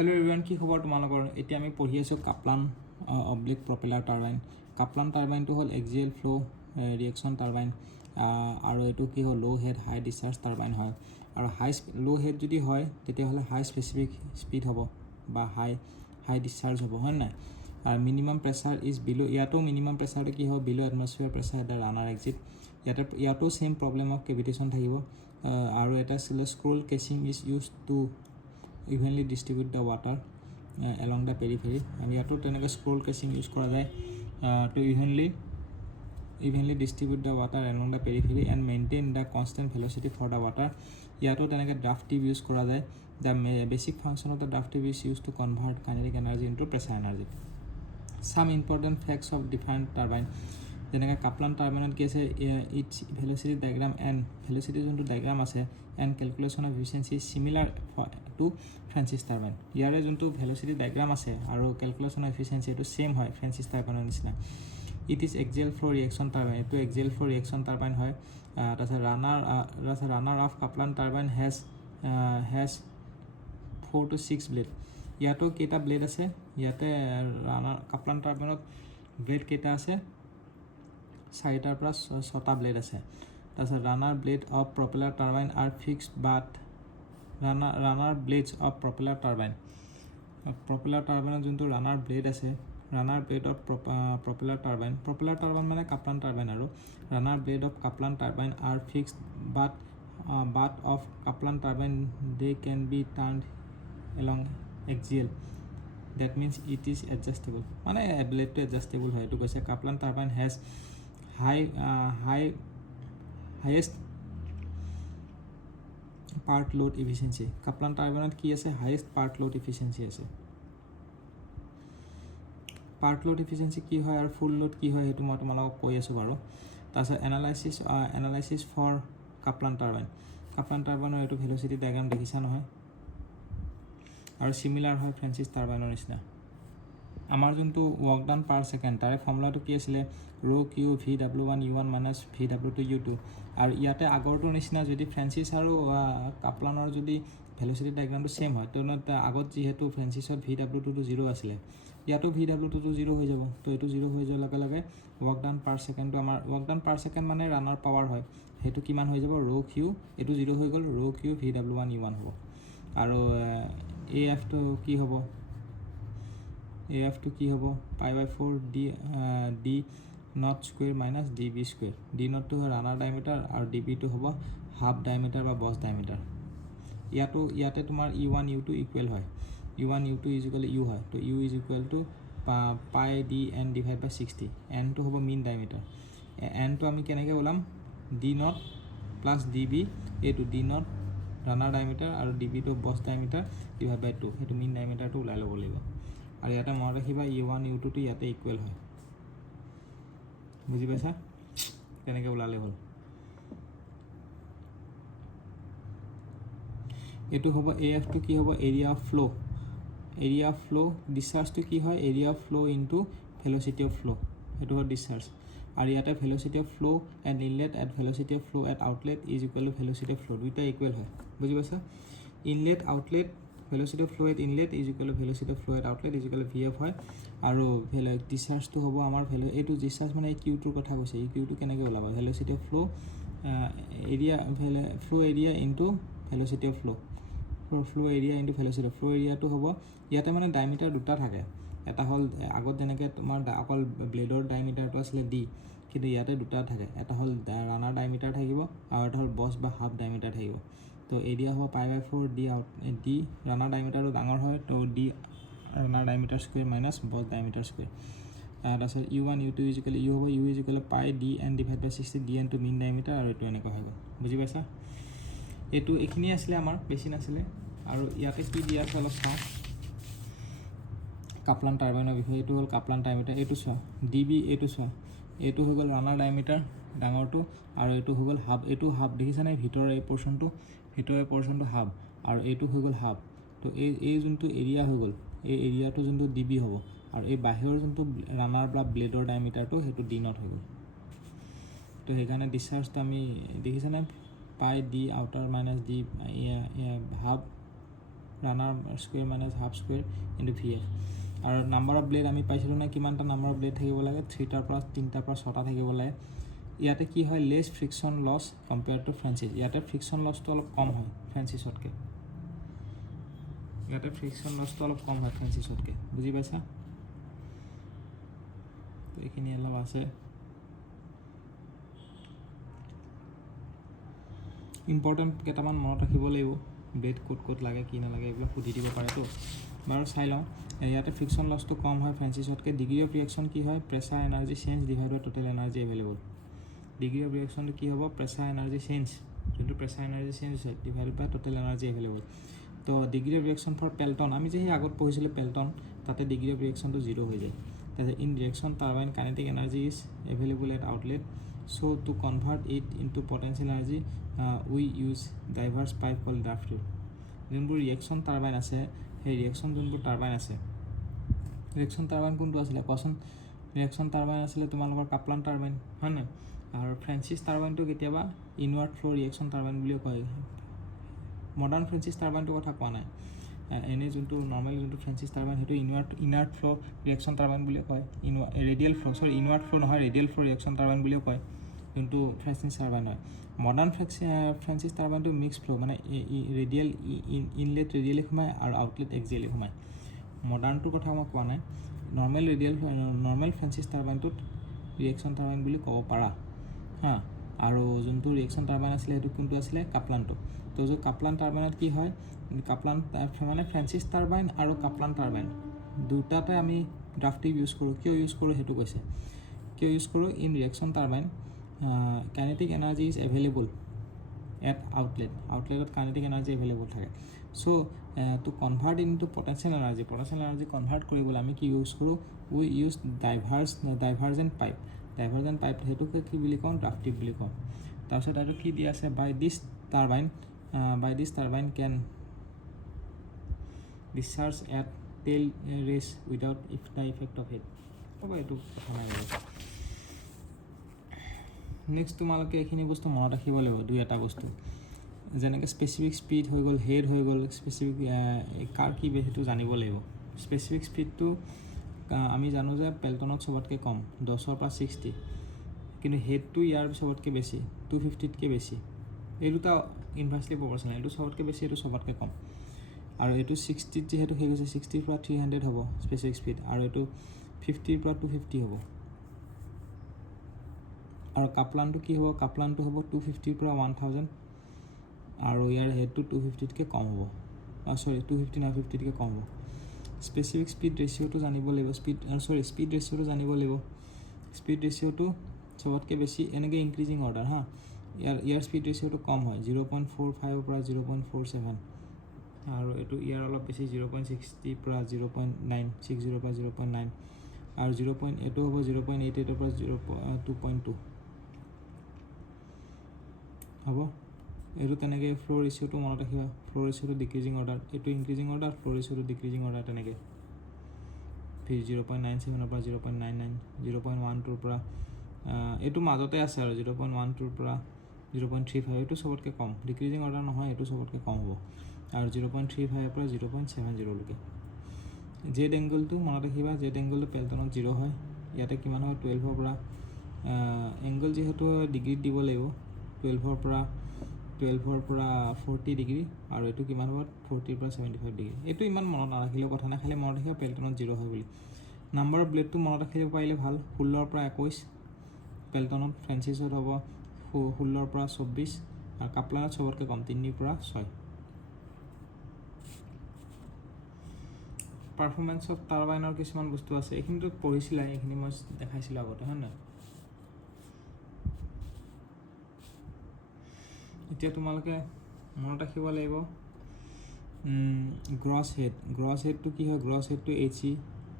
Hello' everyone, কি খবৰ তোমালোকৰ? এতিয়া আমি পঢ়ি আছোঁ কাপ্লান অব্লিক প্ৰপেলাৰ টাৰ্বাইন। কাপ্লান টাৰ্বাইনটো হ'ল এক্সিয়েল ফ্ল' ৰিয়েকশ্যন টাৰ্বাইন, আৰু এইটো কি হ'ল ল' হেড হাই ডিছচাৰ্জ টাৰ্বাইন হয়। আৰু ল' হেড যদি হয় তেতিয়াহ'লে হাই স্পেচিফিক স্পীড হ'ব বা হাই ডিছচাৰ্জ হ'ব, হয় নাই? আৰু মিনিমাম প্ৰেছাৰ ইজ বিল', ইয়াতো মিনিমাম প্ৰেছাৰটো কি হ'ব বিল' এটমছফিয়াৰ প্ৰেছাৰ এটা ৰানাৰ এক্সিট। ইয়াতো ছেইম প্ৰব্লেম অফ কেভিটেশ্যন থাকিব। আৰু এটা আছিলে scroll casing is use to evenly distribute the water along the periphery. আৰু ইয়াতো তেনেকৈ স্ক্ৰল কেচিং ইউজ কৰা যায় to evenly distribute the water along the periphery and maintain the constant velocity for the water. ইয়াতো তেনেকৈ draft tube use কৰা যায়। The basic function of the draft tube is use to convert kinetic energy into pressure energy. Some important facts of different turbine, যেনেকৈ Kaplan টাৰ্বাইনত কি আছে, its velocity diagram and velocity যোনটো diagram আছে and calculation of efficiency similar to Francis turbine. ইয়াৰে যোনটো velocity diagram আছে আৰু কেলকুলেশ্যন অফ এফিচিয়েঞ্চি এইটো ছেইম হয় ফ্ৰেন্সিছ টাৰ্বাইনৰ নিচিনা। ইট ইজ এক্সিয়েল ফ্ল' ৰিয়েকশ্যন টাৰ্বাইন, এইটো এক্সিয়েল ফ্ল' ৰিয়েকশ্যন টাৰ্বাইন হয়। তাৰপিছত runner of Kaplan turbine has 4 to 6 blade. ইয়াতো কেইটা ব্লেড আছে, ইয়াতে কাপ্লান টাৰ্বাইনত ব্লেড কেইটা আছে, 4টাৰ পৰা 6টা ব্লেড আছে। তাৰপিছত runner blade of propeller turbine are fixed but runner blades of propeller টাৰ্বাইনত যোনটো ৰানাৰ ব্লেড আছে, runner blade of propeller turbine মানে কাপ্লান টাৰ্বাইন, আৰু runner blade of Kaplan turbine are fixed but of Kaplan turbine they can be turned along axial. That means it is adjustable, মানে ব্লেডটো adjustable হয়। এইটো কৈছে Kaplan turbine has highest part load efficiency. Kaplan টাৰ্বাইনত কি আছে, highest part load efficiency আছে। Part load efficiency কি হয় আৰু ফুল লোড কি হয় সেইটো মই তোমালোকক কৈ আছোঁ বাৰু। তাৰপিছত এনালাইচিছ ফৰ কাপ্লান টাৰ্বাইনৰ এইটো ভেলচিটি ডায়েগ্ৰাম দেখিছা নহয়, আৰু চিমিলাৰ হয় ফ্ৰেন্সিছ টাৰ্বাইনৰ নিচিনা। আমাৰ যোনটো ৱৰ্ক ডান পাৰ ছেকেণ্ড তাৰে ফৰ্মুলাটো কি আছিলে, ৰ' Q VW1 U1 minus VW2 U2। আৰু ইয়াতে আগৰটোৰ নিচিনা যদি ফ্ৰেন্সিছ আৰু কাপ্লানৰ যদি ভেলচিটি ডায়েগ্ৰামটো ছেইম হয়, তেনেহ'লে আগত যিহেতু ফ্ৰেন্সিছত VW2 0 আছিলে, ইয়াতো VW2 0 হৈ যাব। তো এইটো 0 হৈ যোৱাৰ লগে লগে ৱৰ্ক ডান পাৰ ছেকেণ্ডটো আমাৰ ৱৰ্ক ডান পাৰ ছেকেণ্ড মানে ৰানাৰ পাৱাৰ হয়, সেইটো কিমান হৈ যাব, ৰ' কিউ, এইটো 0 হৈ গ'ল, ৰ' কিউ VW1 U1 হ'ব। আৰু AFটো কি হ'ব, AFটো কি হ'ব, π/4 D naught square minus DB square. D নটটো হয় ৰানাৰ ডায়মিটাৰ আৰু DBটো হ'ব হাফ ডায়মিটাৰ বা বছ ডায়মিটাৰ। ইয়াতে তোমাৰ U1 U2 ইকুৱেল হয়, U1 U2 is equal U হয়। তো U is equal to π/DN divide by 60। এনটো হ'ব মিন ডায়মিটাৰ। এনটো আমি কেনেকৈ ওলাম, ডি নট প্লাছ DB, এইটো ডি নট ৰানাৰ ডায়মিটাৰ আৰু DBটো বছ ডায়মিটাৰ ডিভাইড বাই 2, সেইটো মিন ডায়মিটাৰটো ওলাই ল'ব লাগিব। আৰু ইয়াতে মনত ৰাখিবা U1 U2টো ইয়াতে ইকুৱেল হয়। বুজি পাইছা কেনেকৈ ওলালে হ'ল। এইটো হ'ব AFটো কি হ'ব, এৰিয়া অফ ফ্ল'। ডিছচাৰ্জটো কি হয়, area of flow' into velocity of flow', সেইটো হয় ডিছচাৰ্জ। আৰু ইয়াতে velocity of flow' at inlet at velocity of flow' at outlet is equal to velocity of flow', দুইটা ইকুৱেল হয়। বুজি পাইছা, inlet outlet velocity of flow' at inlet is equal to velocity of flow' at outlet is equal to VF হয়। আৰু ডিছচাৰ্জটো হ'ব আমাৰ এইটো discharge মানে এই কিউটোৰ কথা কৈছে, এই কিউটো কেনেকৈ ওলাব, ভেলচিটি অফ ফ্ল' এৰিয়া ইনটু ভেলচিটি অফ ফ্ল' এৰিয়া ইনটু ভেলচিটি অফ ফ্ল' এৰিয়াটো হ'ব, ইয়াতে মানে ডায়মিটাৰ দুটা থাকে, এটা হ'ল আগত যেনেকৈ তোমাৰ অকল ব্লেডৰ ডায়মিটাৰটো আছিলে D, কিন্তু ইয়াতে দুটা থাকে, এটা হ'ল ৰানাৰ ডায়মিটাৰ থাকিব আৰু এটা হ'ল বছ বা হাফ ডায়মিটাৰ থাকিব। তো এৰিয়া হ'ব π/4 ডি ৰানাৰ ডায়মিটাৰটো ডাঙৰ হয়, তো D runner diameter square minus boss diameter square. তাৰপিছত U1 U2 is equal U হ'ব, U is equal π/DN divide by 60, DN টো মিন ডায়মিটাৰ আৰু এইটো এনেকুৱা হৈ গ'ল। বুজি পাইছা, এইখিনিয়ে আছিলে আমাৰ, বেছি নাছিলে। আৰু ইয়াতে কি দিয়া আছে অলপ চাওঁ কাপ্লান টাৰ্বাইনৰ বিষয়ে। এইটো হ'ল কাপ্লান ডায়মিটাৰ, এইটো চোৱা DB, এইটো চোৱা, এইটো হৈ গ'ল ৰানাৰ ডায়মিটাৰ ডাঙৰটো, আৰু এইটো হৈ গ'ল হাফ, এইটো হাফ দেখিছানে, ভিতৰৰ এই পৰ্চনটো হাফ, আৰু এইটো হৈ গ'ল হাফ। তো এই যোনটো এৰিয়া হৈ গ'ল, এই এৰিয়াটো যোনটো DB হ'ব, আৰু এই বাহিৰৰ যোনটো ৰানাৰ বা ব্লেডৰ ডায়মিটাৰটো সেইটো D নট হৈ গ'ল। তো সেইকাৰণে ডিছচাৰ্জটো আমি দেখিছানে, π/D outer minus D half runner square minus half square into VF আৰু নাম্বাৰ অফ ব্লেড আমি পাইছিলোঁ নে কিমানটা নাম্বাৰ অফ ব্লেড থাকিব লাগে 3টাৰ পৰা 3টাৰ পৰা 6টা থাকিব লাগে ইয়াতে কি হয় less friction loss compare to Francis ইয়াতে ফ্ৰিকশ্যন লছটো অলপ কম হয় ফ্ৰেঞ্চিছতকৈ ইয়াতে ফ্ৰিকশ্যন লছটো অলপ কম হয় ফ্ৰেঞ্চিছতকৈ বুজি পাইছা তো এইখিনি অলপ আছে ইম্পৰ্টেণ্ট কেইটামান মনত ৰাখিব লাগিব ব্লেড ক'ত লাগে কি নালাগে এইবিলাক সুধি দিব পাৰেতো বাৰু চাই লওঁ ইয়াতে ফ্ৰিকশ্যন লছটো কম হয় ফ্ৰেঞ্চিছতকৈ ডিগ্ৰী অফ ৰিয়েকশ্যন কি হয় pressure energy change divide by total energy available degree of ৰিয়েকশ্যনটো কি হ'ব প্ৰেছাৰ এনাৰ্জি চেঞ্জ যোনটো প্ৰেছাৰ এনাৰ্জি চেঞ্জ হয় divide by total energy available তো degree of reaction for Pelton আমি যে সেই আগত পঢ়িছিলোঁ পেল্টন তাতে ডিগ্ৰী অফ ৰিয়েকশ্যনটো 0 হৈ যায় তাৰপিছত in reaction turbine kinetic energy is available at outlet so' to convert it into potential energy we use diverse pipe call draft rule যোনবোৰ ৰিয়েকশ্যন টাৰবাইন আছে সেই ৰিয়েকশ্যন যোনবোৰ টাৰবাইন আছে ৰিয়েকশ্যন টাৰবাইন কোনটো আছিলে কোৱাচোন ৰিয়েকশ্যন টাৰবাইন আছিলে তোমালোকৰ কাপলান টাৰবাইন হয় নাই আৰু ফ্ৰেঞ্চিছ টাৰবাইনটো কেতিয়াবা ইনৱাৰ্ড ফ্ল' ৰিয়েকশ্যন টাৰবাইন বুলিও কয় মডাৰ্ণ ফ্ৰেঞ্চিছ টাৰবাইনটোৰ কথা কোৱা নাই এনেই যোনটো নৰ্মেল যোনটো ফ্ৰেঞ্চিছ টাৰবাইন সেইটো ইনাৰ্ট ফ্ল' ৰিয়েকশ্যন টাৰবাইন বুলিও কয় ৰেডিয়েল ফ্ল' ইনৱাৰ্ড ফ্ল' নহয় ৰেডিয়েল ফ্ল' ৰিয়েকশ্যন টাৰবাইন বুলিও কয় যোনটো ফ্ৰেঞ্চিছ টাৰবাইন হয় মডাৰ্ণ ফ্ৰেঞ্চিছ টাৰবাইনটো মিক্স ফ্ল' মানে ৰেডিয়েল ইনলেট ৰেডিয়েলি সোমায় আৰু আউটলেট এক্সিয়েলি সোমায় মডাৰ্ণটোৰ কথা মই কোৱা নাই নৰ্মেল ফ্ৰেঞ্চিছ টাৰবাইনটোত ৰিয়েকশ্যন টাৰবাইন বুলি ক'ব পাৰা হা আৰু যোনটো ৰিয়েকশ্যন টাৰবাইন আছিলে সেইটো কোনটো আছিলে কাপলানটো তো যে কাপলান টাৰবাইনত কি হয় কাপলান মানে ফ্ৰেঞ্চিছ টাৰবাইন আৰু কাপলান টাৰবাইন দুটাতে আমি ড্ৰাফটিভ ইউজ কৰোঁ কিয় ইউজ কৰোঁ সেইটো কৈছে কিয় ইউজ কৰোঁ in reaction turbine kinetic energy is available at আউটলেটত কাইনেটিক এনাৰ্জি এভেইলেবল থাকে so' to convert into potential energy convert কৰিবলৈ আমি কি ইউজ কৰোঁ উই ইউজ ডাইভাৰ্জেণ্ট পাইপ সেইটোকে কি বুলি কওঁ ড্ৰাফটিভ বুলি কওঁ তাৰপিছত আৰু কি দি আছে by this turbine can discharge at tail race without the effect of heat হ'ব এইটো কথা নাই বাৰু নেক্সট তোমালোকে এইখিনি বস্তু মনত ৰাখিব লাগিব দুই এটা বস্তু যেনেকৈ স্পেচিফিক স্পীড হৈ গ'ল হেড হৈ গ'ল স্পেচিফিক কাৰ কি সেইটো জানিব লাগিব স্পেচিফিক স্পীডটো আমি জানো যে পেল্টনত চবতকৈ কম 10ৰ পৰা 60 কিন্তু হেডটো ইয়াৰ চবতকৈ বেছি 250তকৈ বেছি এই দুটা ইনভাৰ্চলি প্ৰপৰ্চনেল এইটো চবতকৈ বেছি এইটো চবতকৈ কম আৰু এইটো 60ত যিহেতু সেই গৈছে 60ৰ পৰা 300 হ'ব স্পেচিফিক স্পীড আৰু এইটো 50ৰ পৰা 250 হ'ব আৰু কাপলানটো কি হ'ব কাপলানটো হ'ব 250ৰ পৰা 1000 আৰু ইয়াৰ হেডটো 250তকৈ কম হ'ব 250 নহয় 50তকৈ কম হ'ব স্পেচিফিক স্পীড ৰেচিঅ'টো জানিব লাগিব স্পীড ৰেচিঅ'টো জানিব লাগিব স্পীড ৰেচিঅ'টো চবতকৈ বেছি এনেকৈ ইনক্ৰিজিং অৰ্ডাৰ হা ইয়াৰ স্পীড ৰেচিঅ'টো কম হয় 0.45ৰ পৰা 0.47 আৰু এইটো ইয়াৰ অলপ বেছি 0.60 পৰা 0.960 পৰা 0.9 আৰু এইটো হ'ব 0.88ৰ পৰা 2.2 হ'ব এইটো তেনেকৈ ফ্ল' ৰেচিঅ'টো মনত ৰাখিবা ফ্ল' ৰেচিঅ'টো ডিক্ৰিজিং অৰ্ডাৰ এইটো ইনক্ৰিজিং অৰ্ডাৰ ফ্ল' ৰেচিঅ'টো ডিক্ৰিজিং অৰ্ডাৰ তেনেকৈ 0.97ৰ পৰা 0.99 0.12ৰ পৰা এইটো মাজতে আছে আৰু 0.12ৰ পৰা 0.35 এইটো চবতকৈ কম ডিক্ৰিজিং অৰ্ডাৰ নহয় এইটো চবতকৈ কম হ'ব আৰু 0.35ৰ পৰা 0.70লৈকে জেড এংগলটো মনত ৰাখিবা জেড এংগলটো পেল্টনত 0 হয় ইয়াতে কিমান হয় 12ৰ পৰা এংগল যিহেতু ডিগ্ৰীত দিব লাগিব 12ৰ পৰা 40 ডিগ্ৰী আৰু এইটো কিমান হ'ব 40ৰ পৰা 75 ডিগ্ৰী এইটো ইমান মনত নাৰাখিলেও কথা নাই খালি মনত ৰাখিবা পেল্টনত 0 হয় বুলি নাম্বাৰ অফ ব্লেডটো মনত ৰাখিব পাৰিলে ভাল 16ৰ পৰা 21 পেল্টনত ফ্ৰেঞ্চিছত হ'ব 16ৰ পৰা 24 আৰু কাপলানত চবতকৈ কম 3ৰ পৰা 6 পাৰফৰ্মেঞ্চ অফ টাৰবাইনৰ কিছুমান বস্তু আছে এইখিনিতো পঢ়িছিলা এইখিনি মই দেখাইছিলোঁ আগতে হয় নাই এতিয়া তোমালোকে মনত ৰাখিব লাগিব গ্ৰছ হেডটো কি হয় গ্ৰছ হেডটো HE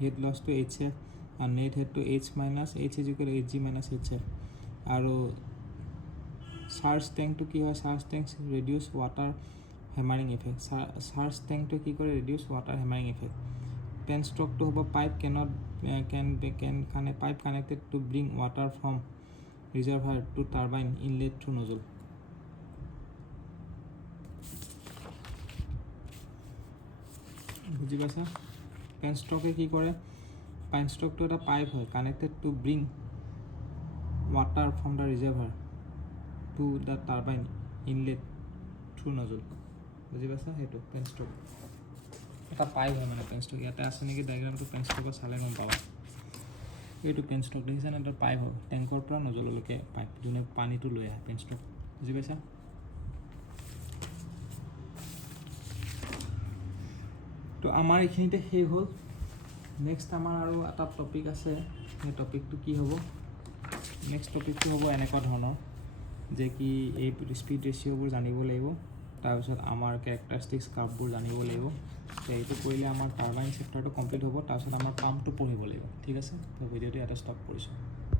হেড লছটো HF আৰু নেট হেডটো H minus H equal HG minus HF আৰু চাৰ্জ টেংকটো কি হয় surge tank reduce water hammering effect surge টেংকটো কি কৰে ৰিডিউচ ৱাটাৰ হেমাৰিং ইফেক্ট পেন ষ্ট্ৰকটো হ'ব pipe pipe connected to bring water from reservoir to turbine inlet through nozzle বুজি পাইছা পেনষ্ট্ৰকে কি কৰে পেনষ্ট্ৰকটো এটা পাইপ হয় connected to bring water from the reservoir to the turbine inlet through nozzle বুজি পাইছা সেইটো পেনষ্ট্ৰক এটা পাইপ হয় মানে পেনষ্ট্ৰক ইয়াতে আছে নেকি ডায়েগ্ৰামটো পেনষ্ট্ৰকৰ চালে গম পাবা এইটো পেনষ্ট্ৰক দেখিছানে এটা পাইপ হয় টেংকৰ পৰা নজললৈকে পাইপ যোনে পানীটো লৈ আহে পেনষ্ট্ৰক বুজি পাইছা তো আমাৰ এইখিনিতে শেষ হ'ল নেক্সট আমাৰ আৰু এটা টপিক আছে সেই টপিকটো কি হ'ব নেক্সট টপিকটো হ'ব এনেকুৱা ধৰণৰ যে কি এই স্পীড ৰেচিঅ'বোৰ জানিব লাগিব তাৰপিছত আমাৰ কেৰেক্টাৰিষ্টিক্স কাৰ্ভবোৰ জানিব লাগিব এইটো কৰিলে আমাৰ টাৰ্বাইন চেপ্টাৰটো কমপ্লিট হ'ব তাৰপিছত আমাৰ পাম্পটো পঢ়িব লাগিব ঠিক আছে তো ভিডিঅ'টো ইয়াতে ষ্টপ কৰিছোঁ